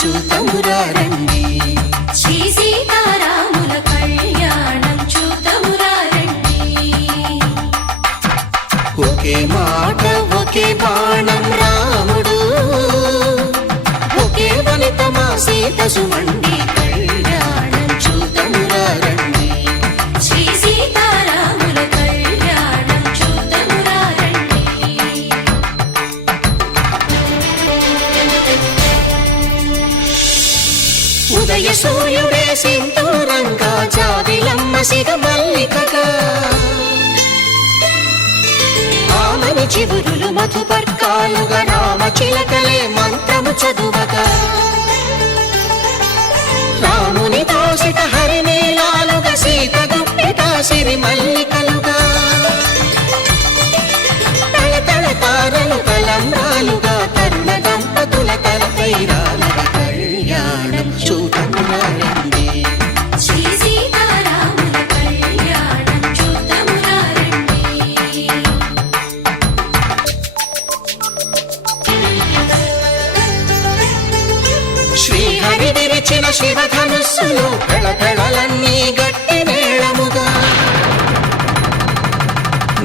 చూతమురా రండి. శ్రీ సీతారాముల కళ్యాణం చూతమురా రండి. ఒకే మాట ఒకే బాణం రాముడు, ఒకే వనిత మా సీత సుమండి కళ్యాణం చూతమురా రండి. శ్రీ సీతారాముల కళ్యాణం చూతమురా రండి. ఉదయ సూర్యుడే సింధూరంగా జాబిలమ్మ సిగ మల్లికగా, ఆమని చివురులు మధుపర్కాలుగా రామ చిలకలే మంత్రము చదువగా, రాముని దోసిట హరినీలాలుగా సీత గుప్పిట సిరి మల్లికలుగా, తల తల తారలు తలంబ్రాలుగా తరుణ దంపతుల తలపై రాలగా కళ్యాణం చూతమురా రండి. శ్రీ సీతారాముల కళ్యాణం చూతమురా రండి. శ్రీహరి విరిచిన శివధనుస్సులు పెళపెళలన్నీ గట్టి మేళముగా,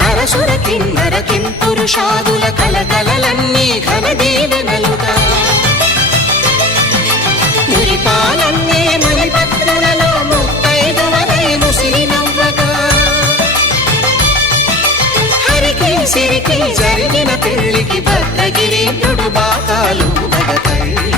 నరసుర కిన్నర కింపురుషాదుల కలకలలన్నీ ఘన దీవెనలుగా, మురిపాలన్నీ మణిపత్రులలో ముత్తైదువలై ముసిరి నవ్వగా, హరికి సిరికి జరిగిన పెళ్లికి భద్రగిరీంద్రుడు బాకాలు కళ్యాణం